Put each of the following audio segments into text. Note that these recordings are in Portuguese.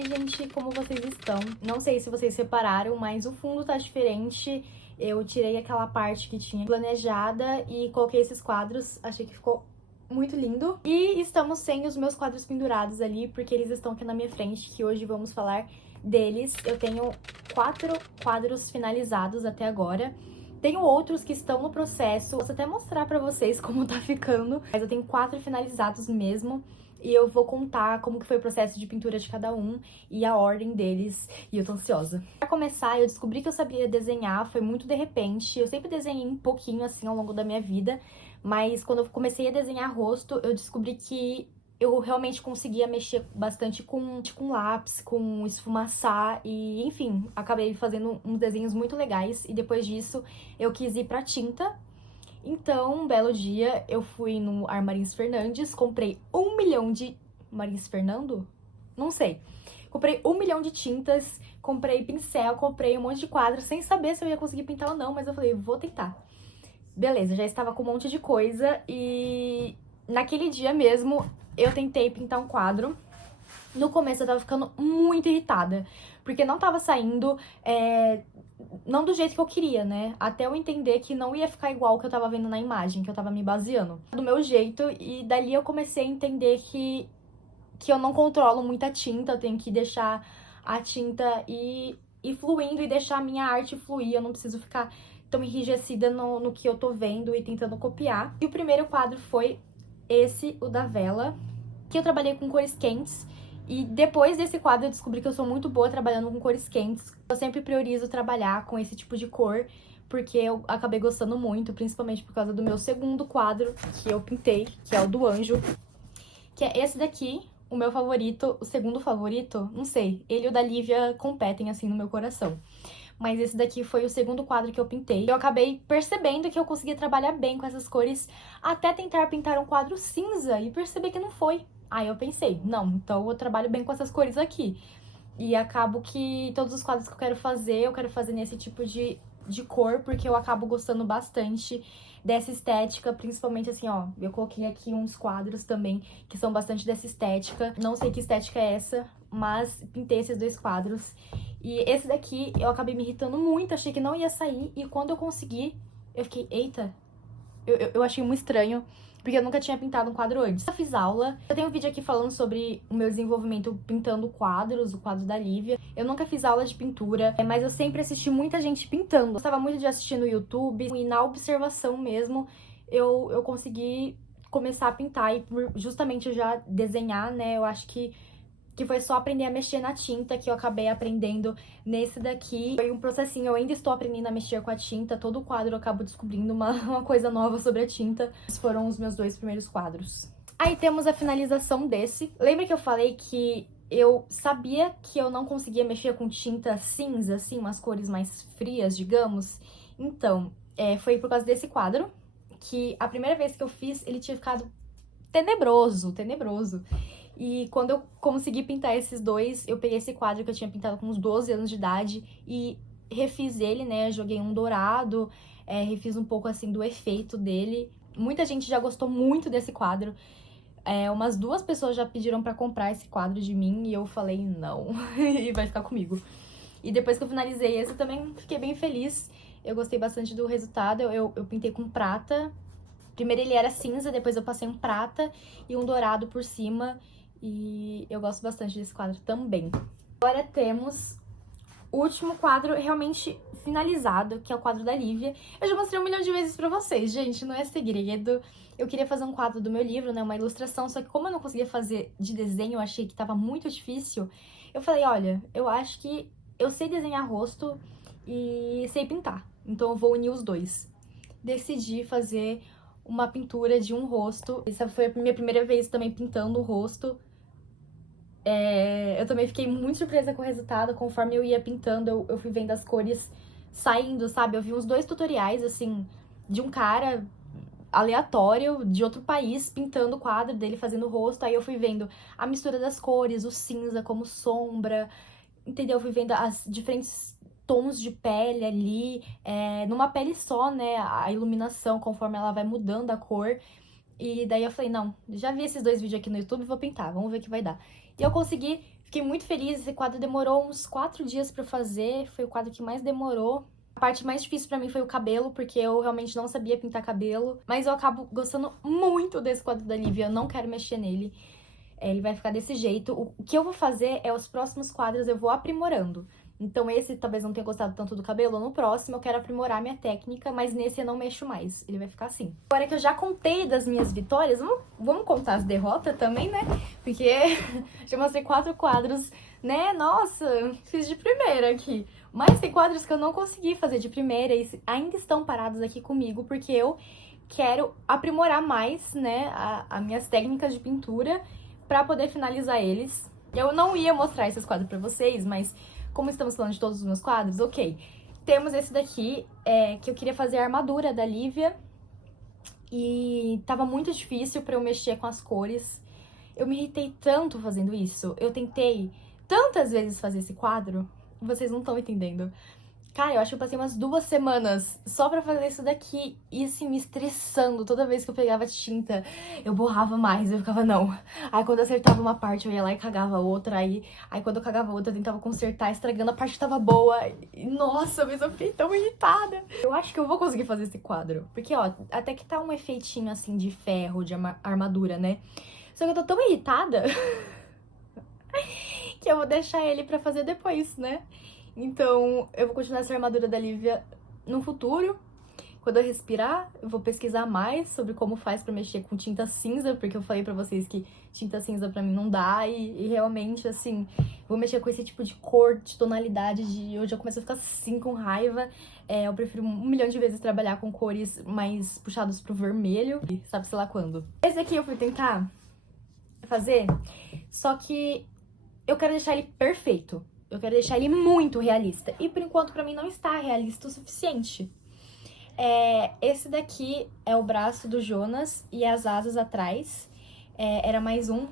Oi, gente, como vocês estão? Não sei se vocês repararam, mas o fundo tá diferente. Eu tirei aquela parte que tinha planejada e coloquei esses quadros. Achei que ficou muito lindo. E estamos sem os meus quadros pendurados ali, porque eles estão aqui na minha frente, que hoje vamos falar deles. Eu tenho 4 quadros finalizados até agora. Tenho outros que estão no processo. Posso até mostrar pra vocês como tá ficando. Mas eu tenho 4 finalizados mesmo. E eu vou contar como que foi o processo de pintura de cada um e a ordem deles, e eu tô ansiosa. Pra começar, eu descobri que eu sabia desenhar, foi muito de repente. Eu sempre desenhei um pouquinho assim ao longo da minha vida, mas quando eu comecei a desenhar rosto, eu descobri que eu realmente conseguia mexer bastante com lápis, com esfumaçar e, enfim, acabei fazendo uns desenhos muito legais e depois disso eu quis ir pra tinta. Então, um belo dia, eu fui no Armarins Fernandes, comprei 1 milhão de... Marins Fernando? Não sei. Comprei 1 milhão de tintas, comprei pincel, comprei um monte de quadros, sem saber se eu ia conseguir pintar ou não, mas eu falei, vou tentar. Beleza, já estava com um monte de coisa e naquele dia mesmo eu tentei pintar um quadro. No começo eu tava ficando muito irritada, porque não tava saindo, não do jeito que eu queria, né? Até eu entender que não ia ficar igual o que eu tava vendo na imagem, que eu tava me baseando. Do meu jeito, e dali eu comecei a entender que eu não controlo muita tinta, eu tenho que deixar a tinta ir fluindo e deixar a minha arte fluir, eu não preciso ficar tão enrijecida no que eu tô vendo e tentando copiar. E o primeiro quadro foi esse, o da vela, que eu trabalhei com cores quentes. E depois desse quadro eu descobri que eu sou muito boa trabalhando com cores quentes. Eu sempre priorizo trabalhar com esse tipo de cor, porque eu acabei gostando muito, principalmente por causa do meu segundo quadro que eu pintei, que é o do anjo, que é esse daqui, o meu favorito, o segundo favorito, não sei, ele e o da Lívia competem assim no meu coração. Mas esse daqui foi o segundo quadro que eu pintei. Eu acabei percebendo que eu conseguia trabalhar bem com essas cores, até tentar pintar um quadro cinza e perceber que não foi. Aí eu pensei, não, então eu trabalho bem com essas cores aqui. E acabo que todos os quadros que eu quero fazer nesse tipo de cor, porque eu acabo gostando bastante dessa estética, principalmente assim, ó, eu coloquei aqui uns quadros também que são bastante dessa estética. Não sei que estética é essa, mas pintei esses 2 quadros. E esse daqui eu acabei me irritando muito, achei que não ia sair, e quando eu consegui, eu fiquei, eita, eu achei muito estranho, porque eu nunca tinha pintado um quadro antes. Eu fiz aula, eu tenho um vídeo aqui falando sobre o meu desenvolvimento pintando quadros, o quadro da Lívia. Eu nunca fiz aula de pintura, mas eu sempre assisti muita gente pintando. Eu gostava muito de assistir no YouTube, e na observação mesmo, eu consegui começar a pintar, e por justamente eu já desenhar, né, eu acho que foi só aprender a mexer na tinta que eu acabei aprendendo nesse daqui. Foi um processinho, eu ainda estou aprendendo a mexer com a tinta, todo quadro eu acabo descobrindo uma coisa nova sobre a tinta. Esses foram os meus 2 primeiros quadros. Aí temos a finalização desse. Lembra que eu falei que eu sabia que eu não conseguia mexer com tinta cinza, assim, umas cores mais frias, digamos? Então, foi por causa desse quadro, que a primeira vez que eu fiz, ele tinha ficado tenebroso, tenebroso. E quando eu consegui pintar esses 2, eu peguei esse quadro que eu tinha pintado com uns 12 anos de idade e refiz ele, né? Joguei um dourado, refiz um pouco assim do efeito dele. Muita gente já gostou muito desse quadro. Umas 2 pessoas já pediram pra comprar esse quadro de mim e eu falei não, e vai ficar comigo. E depois que eu finalizei esse, eu também fiquei bem feliz. Eu gostei bastante do resultado. Eu pintei com prata. Primeiro ele era cinza, depois eu passei um prata e um dourado por cima. E eu gosto bastante desse quadro também. Agora temos o último quadro realmente finalizado, que é o quadro da Lívia. Eu já mostrei 1 milhão de vezes pra vocês, gente, não é segredo. Eu queria fazer um quadro do meu livro, né, uma ilustração, só que como eu não conseguia fazer de desenho, eu achei que tava muito difícil. Eu falei, olha, eu acho que eu sei desenhar rosto e sei pintar, então eu vou unir os 2. Decidi fazer uma pintura de um rosto. Essa foi a minha primeira vez também pintando o rosto. Eu também fiquei muito surpresa com o resultado. Conforme eu ia pintando, eu fui vendo as cores saindo, sabe? Eu vi uns 2 tutoriais, assim, de um cara aleatório, de outro país, pintando o quadro dele, fazendo o rosto. Aí eu fui vendo a mistura das cores, o cinza como sombra, entendeu? Eu fui vendo as diferentes tons de pele ali, numa pele só, né? A iluminação, conforme ela vai mudando a cor. E daí eu falei, não, já vi esses 2 vídeos aqui no YouTube, vou pintar, vamos ver o que vai dar. E eu consegui Fiquei muito feliz, esse quadro demorou uns 4 dias pra fazer, foi o quadro que mais demorou. A parte mais difícil pra mim foi o cabelo, porque eu realmente não sabia pintar cabelo. Mas eu acabo gostando muito desse quadro da Lívia, eu não quero mexer nele. Ele vai ficar desse jeito. O que eu vou fazer é os próximos quadros eu vou aprimorando. Então esse talvez não tenha gostado tanto do cabelo, no próximo eu quero aprimorar minha técnica, mas nesse eu não mexo mais, ele vai ficar assim. Agora que eu já contei das minhas vitórias, vamos contar as derrotas também, né? Porque já mostrei 4 quadros, né? Nossa, fiz de primeira aqui. Mas tem quadros que eu não consegui fazer de primeira e ainda estão parados aqui comigo, porque eu quero aprimorar mais, né, as minhas técnicas de pintura pra poder finalizar eles. Eu não ia mostrar esses quadros pra vocês, mas como estamos falando de todos os meus quadros, ok. Temos esse daqui, que eu queria fazer a armadura da Lívia. E tava muito difícil pra eu mexer com as cores. Eu me irritei tanto fazendo isso. Eu tentei tantas vezes fazer esse quadro, vocês não estão entendendo. Cara, eu acho que eu passei umas 2 semanas só pra fazer isso daqui e assim, me estressando. Toda vez que eu pegava tinta, eu borrava mais, eu ficava, não. Aí quando eu acertava uma parte, eu ia lá e cagava outra. Aí quando eu cagava outra, eu tentava consertar, estragando a parte que tava boa. E, nossa, mas eu fiquei tão irritada. Eu acho que eu vou conseguir fazer esse quadro. Porque, ó, até que tá um efeitinho assim de ferro, de armadura, né? Só que eu tô tão irritada que eu vou deixar ele pra fazer depois, né? Então, eu vou continuar essa armadura da Lívia no futuro. Quando eu respirar, eu vou pesquisar mais sobre como faz pra mexer com tinta cinza, porque eu falei pra vocês que tinta cinza pra mim não dá, e realmente, assim, vou mexer com esse tipo de cor, de tonalidade, de hoje eu começo a ficar assim, com raiva. Eu prefiro 1.000.000 de vezes trabalhar com cores mais puxadas pro vermelho, sabe-se lá quando. Esse aqui eu fui tentar fazer, só que eu quero deixar ele perfeito. Eu quero deixar ele muito realista. E por enquanto pra mim não está realista o suficiente. Esse daqui é o braço do Jonas e as asas atrás. Era mais um.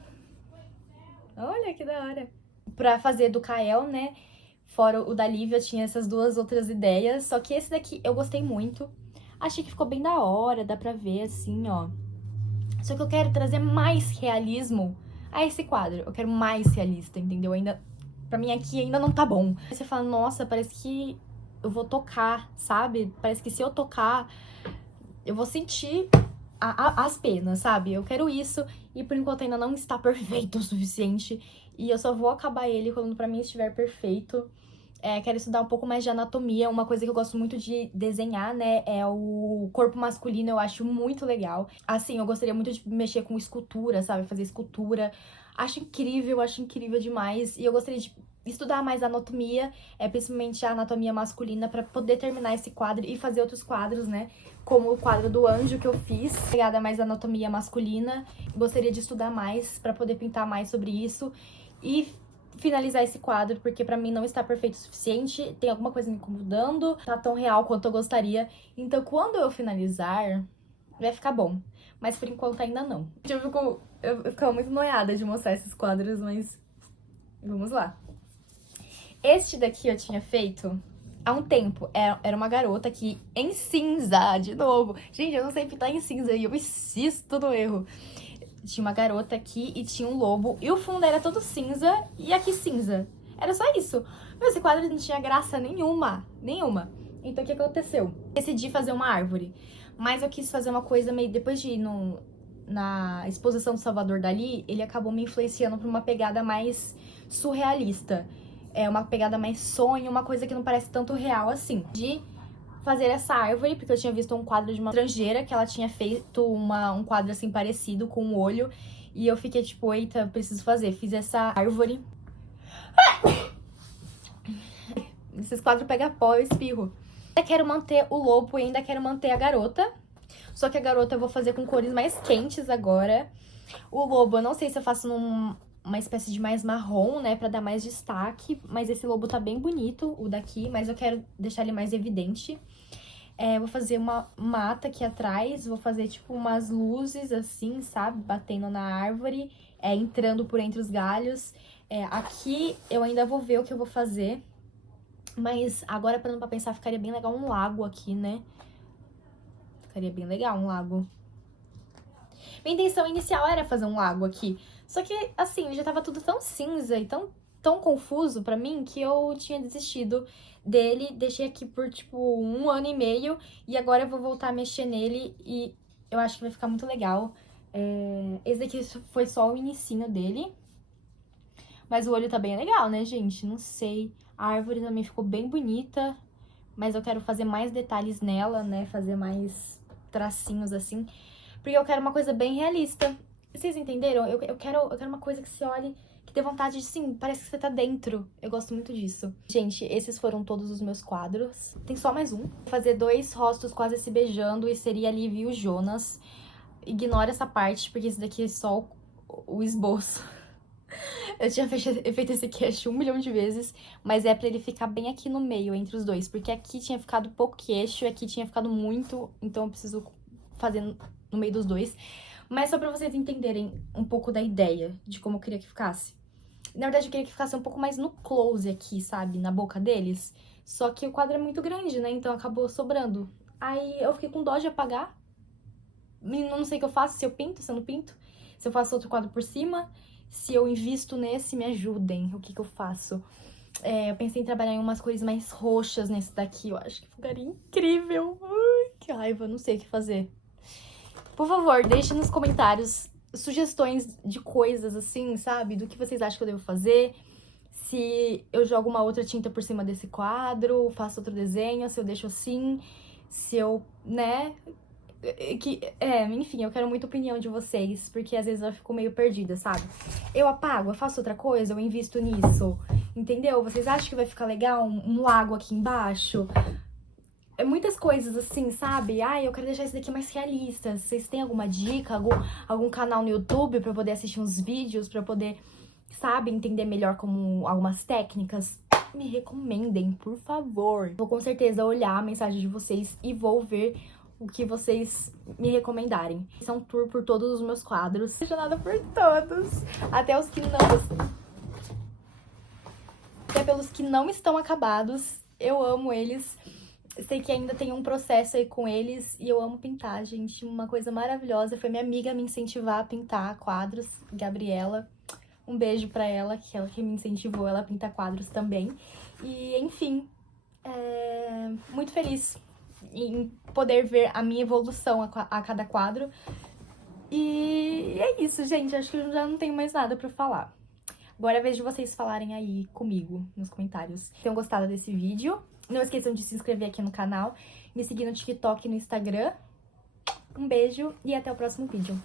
Olha que da hora. Pra fazer do Kael, né? Fora o da Lívia, tinha essas 2 outras ideias. Só que esse daqui eu gostei muito. Achei que ficou bem da hora, dá pra ver assim, ó. Só que eu quero trazer mais realismo a esse quadro. Eu quero mais realista, entendeu? Ainda... Pra mim aqui ainda não tá bom. Aí você fala, nossa, parece que eu vou tocar, sabe? Parece que se eu tocar, eu vou sentir as penas, sabe? Eu quero isso e por enquanto ainda não está perfeito o suficiente. E eu só vou acabar ele quando pra mim estiver perfeito. Quero estudar um pouco mais de anatomia. Uma coisa que eu gosto muito de desenhar, né, é o corpo masculino. Eu acho muito legal. Assim, eu gostaria muito de mexer com escultura, sabe? Fazer escultura. Acho incrível demais. E eu gostaria de estudar mais anatomia, principalmente a anatomia masculina, pra poder terminar esse quadro e fazer outros quadros, né? Como o quadro do anjo que eu fiz, pegada mais anatomia masculina. Gostaria de estudar mais pra poder pintar mais sobre isso. E finalizar esse quadro, porque pra mim não está perfeito o suficiente, tem alguma coisa me incomodando, tá tão real quanto eu gostaria. Então, quando eu finalizar, vai ficar bom. Mas por enquanto ainda não. Eu ficava muito noiada de mostrar esses quadros, mas vamos lá. Este daqui eu tinha feito há um tempo. Era uma garota que em cinza, de novo. Gente, eu não sei pintar em cinza e eu insisto no erro. Tinha uma garota aqui e tinha um lobo. E o fundo era todo cinza e aqui cinza. Era só isso. Mas esse quadro não tinha graça nenhuma. Então o que aconteceu? Decidi fazer uma árvore. Mas eu quis fazer uma coisa meio... Depois de ir na exposição do Salvador Dalí, ele acabou me influenciando pra uma pegada mais surrealista. Uma pegada mais sonho, uma coisa que não parece tanto real assim. De fazer essa árvore, porque eu tinha visto um quadro de uma estrangeira que ela tinha feito um quadro assim parecido com um olho. E eu fiquei tipo, eita, preciso fazer. Fiz essa árvore. Esses quadros pegam pó, eu espirro. Ainda quero manter o lobo e ainda quero manter a garota. Só que a garota eu vou fazer com cores mais quentes agora. O lobo, eu não sei se eu faço uma espécie de mais marrom, né, pra dar mais destaque. Mas esse lobo tá bem bonito, o daqui, mas eu quero deixar ele mais evidente. Vou fazer uma mata aqui atrás, vou fazer tipo umas luzes assim, sabe, batendo na árvore, entrando por entre os galhos. Aqui eu ainda vou ver o que eu vou fazer, mas agora parando pra pensar, ficaria bem legal um lago aqui, né? Ficaria bem legal um lago. Minha intenção inicial era fazer um lago aqui, só que assim, já tava tudo tão cinza e tão tão confuso pra mim que eu tinha desistido dele, deixei aqui por, tipo, 1 ano e meio, e agora eu vou voltar a mexer nele e eu acho que vai ficar muito legal. Esse daqui foi só o inicinho dele, mas o olho tá bem legal, né, gente? Não sei. A árvore também ficou bem bonita, mas eu quero fazer mais detalhes nela, né, fazer mais tracinhos assim, porque eu quero uma coisa bem realista. Vocês entenderam? Eu quero uma coisa que você olhe, que dê vontade de, sim, parece que você tá dentro. Eu gosto muito disso. Gente, esses foram todos os meus quadros. Tem só mais um. Vou fazer 2 rostos quase se beijando e seria a Liv e o Jonas. Ignora essa parte, porque esse daqui é só o esboço. Eu tinha feito esse queixo 1 milhão de vezes, mas é pra ele ficar bem aqui no meio, entre os dois. Porque aqui tinha ficado pouco queixo e aqui tinha ficado muito, então eu preciso fazer no meio dos dois. Mas só pra vocês entenderem um pouco da ideia de como eu queria que ficasse. Na verdade, eu queria que ficasse um pouco mais no close aqui, sabe? Na boca deles. Só que o quadro é muito grande, né? Então acabou sobrando. Aí eu fiquei com dó de apagar. Não sei o que eu faço, se eu pinto, se eu não pinto. Se eu faço outro quadro por cima. Se eu invisto nesse, me ajudem. O que eu faço? Eu pensei em trabalhar em umas cores mais roxas nesse daqui. Eu acho que ficaria incrível. Ai, que raiva, não sei o que fazer. Por favor, deixe nos comentários sugestões de coisas assim, sabe? Do que vocês acham que eu devo fazer. Se eu jogo uma outra tinta por cima desse quadro, faço outro desenho, se eu deixo assim, se eu, né? Enfim, eu quero muita opinião de vocês, porque às vezes eu fico meio perdida, sabe? Eu apago, eu faço outra coisa, eu invisto nisso, entendeu? Vocês acham que vai ficar legal um lago aqui embaixo? Muitas coisas assim, sabe? Eu quero deixar isso daqui mais realista. Vocês têm alguma dica, algum canal no YouTube pra eu poder assistir uns vídeos, pra eu poder, sabe, entender melhor como algumas técnicas? Me recomendem, por favor. Vou com certeza olhar a mensagem de vocês e vou ver o que vocês me recomendarem. Esse é um tour por todos os meus quadros. Apaixonada por todos. Até os que não... Até pelos que não estão acabados. Eu amo eles. Sei que ainda tem um processo aí com eles e eu amo pintar, gente. Uma coisa maravilhosa. Foi minha amiga me incentivar a pintar quadros, Gabriela. Um beijo pra ela, que ela que me incentivou ela a pintar quadros também. E, enfim, muito feliz em poder ver a minha evolução a cada quadro. E é isso, gente. Acho que eu já não tenho mais nada pra falar. Agora é a vez de vocês falarem aí comigo nos comentários. Tenham gostado desse vídeo. Não esqueçam de se inscrever aqui no canal, me seguir no TikTok e no Instagram. Um beijo e até o próximo vídeo.